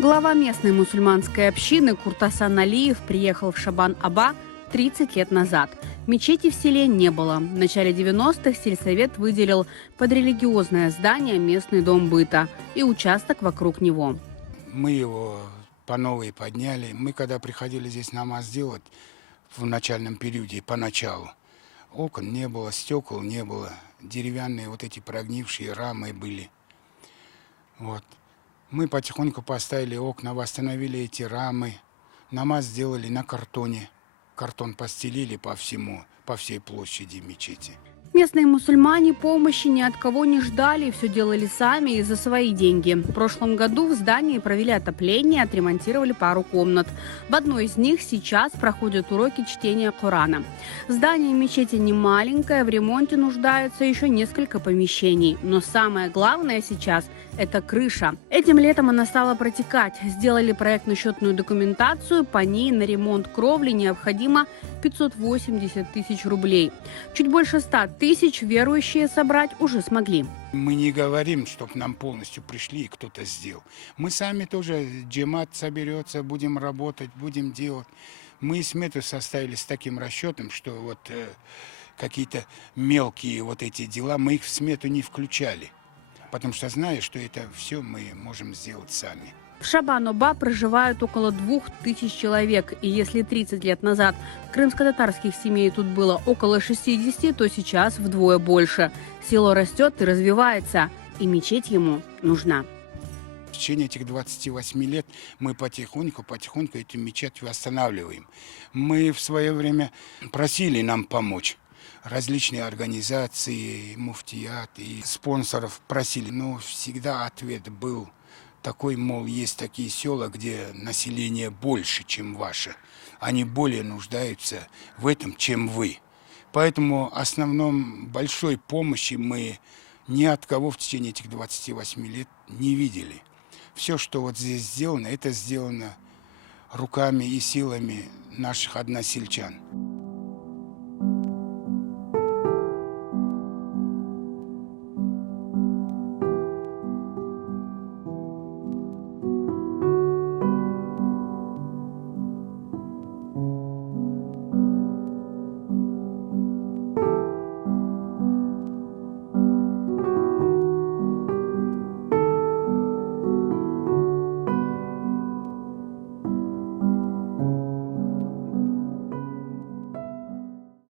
Глава местной мусульманской общины Куртасан Алиев приехал в Шабан-Аба 30 лет назад. Мечети в селе не было. В начале 90-х сельсовет выделил под религиозное здание местный дом быта и участок вокруг него. Мы его по новой подняли. Мы, когда приходили здесь намаз делать в начальном периоде, поначалу, окон не было, стекол не было, деревянные вот эти прогнившие рамы были. Вот. Мы потихоньку поставили окна, восстановили эти рамы, намаз сделали на картоне. Картон постелили по всему, по всей площади мечети. Местные мусульмане помощи ни от кого не ждали, все делали сами и за свои деньги. В прошлом году в здании провели отопление, отремонтировали пару комнат. В одной из них сейчас проходят уроки чтения Корана. Здание мечети не маленькое, в ремонте нуждаются еще несколько помещений. Но самое главное сейчас – это крыша. Этим летом она стала протекать. Сделали проектно-счетную документацию, по ней на ремонт кровли необходимо 580 тысяч рублей. Чуть больше 100 тысяч верующие собрать уже смогли. Мы не говорим, чтобы нам полностью пришли и кто-то сделал. Мы сами тоже, джемат соберется, будем работать, будем делать. Мы смету составили с таким расчетом, что вот какие-то мелкие вот эти дела, мы их в смету не включали. Потому что знаю, что это все мы можем сделать сами. В Шабан-Аба проживают около 2000 человек. И если 30 лет назад крымско-татарских семей тут было около 60, то сейчас вдвое больше. Село растет и развивается, и мечеть ему нужна. В течение этих 28 лет мы потихоньку эту мечеть восстанавливаем. Мы в свое время просили нам помочь. Различные организации, муфтият и спонсоров просили. Но всегда ответ был такой, мол, есть такие села, где население больше, чем ваше. Они более нуждаются в этом, чем вы. Поэтому основном большой помощи мы ни от кого в течение этих 28 лет не видели. Все, что вот здесь сделано, это сделано руками и силами наших односельчан.